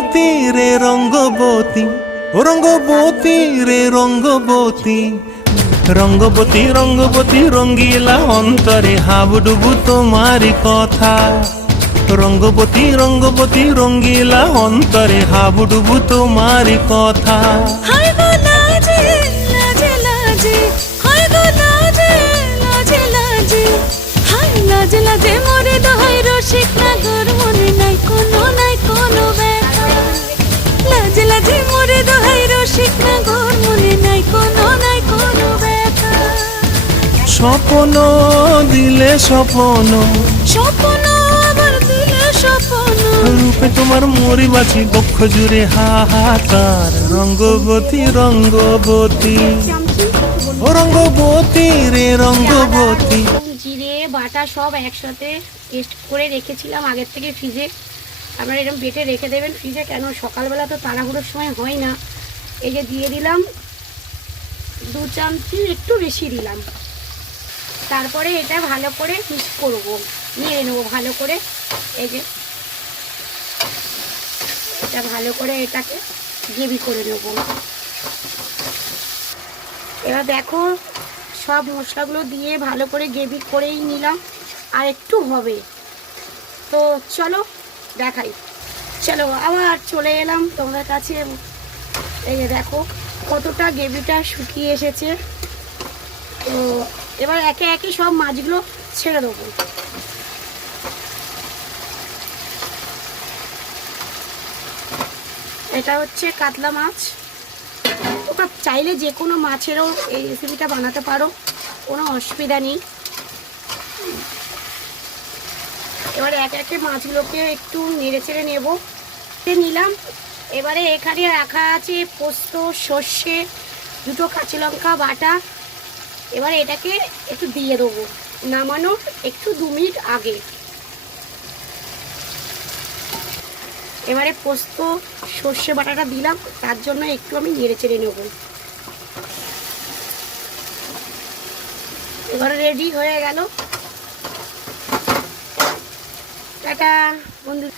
রঙ্গবতী রে রঙ্গবতী, ও রঙ্গবতী রে রঙ্গবতী, রঙ্গবতী রঙ্গবতী রঙ্গিলা অন্তরে হাবুডুবু তোমারি কথা। রঙ্গবতী রঙ্গবতী রঙ্গিলা অন্তরে হাবুডুবু তোমারি কথা। হায় গো লাজে লাজে লাজে, হায় গো লাজে লাজে লাজে, হায় লাজে লাজে মরে দোহাই রসিক নাগর মনে নাই কোনো ব্যথা। লাজে লাজে মরে দোহাই রসিক নাগর মনে নাই কোনো ব্যথা। স্বপ্ন দিলে স্বপ্ন, স্বপ্ন আবার দিলে স্বপ্ন, রূপে তোমার মরি বাঁচি বক্ষ জুড়ে হাহাকার। রঙ্গবতী রঙ্গবতী, ও রঙ্গবতী রে রঙ্গবতী। জিরে বাটা সব একসাথে পেস্ট করে রেখেছিলাম আগের থেকে ফ্রিজে। আপনারা এরকম বেটে রেখে দেবেন ফ্রিজে, কেন সকালবেলা তো তাড়াহুড়োর সময় হয় না। এই যে দিয়ে দিলাম 2 চামচি, একটু বেশি দিলাম। তারপরে এটা ভালো করে মিক্স করবো, নেড়ে নেবো ভালো করে। এই যে এটা ভালো করে এটাকে গ্রেভি করে নেব। এবার দেখো সব মশলাগুলো দিয়ে ভালো করে গ্রেভি করেই নিলাম, আর একটু হবে। তো চলো দেখাই। চলো আবার চলে এলাম তোমাদের কাছে। এই যে দেখো কতটা গ্রেভিটা শুকিয়ে এসেছে। তো এবার একে একে সব মাছগুলো ছেড়ে দেবো। এটা হচ্ছে কাতলা মাছ। তোমরা চাইলে যে কোনো মাছেরও এই রেসিপিটা বানাতে পারো, কোনো অসুবিধা নেই। এবারে একে একে মাছগুলোকে একটু নেড়ে চেড়ে নেবো, নিলাম। এবারে এখানে রাখা আছে পোস্ত, সর্ষে, 2টো কাঁচা লঙ্কা বাটা। এবারে এটাকে একটু দিয়ে দেবো নামানোর একটু 2 মিনিট আগে। এবারে পোস্ত সর্ষে বাটাটা দিলাম, তার জন্য একটু আমি নেড়ে চেড়ে নেব। এবারে রেডি হয়ে গেল। টাটা বন্ধু।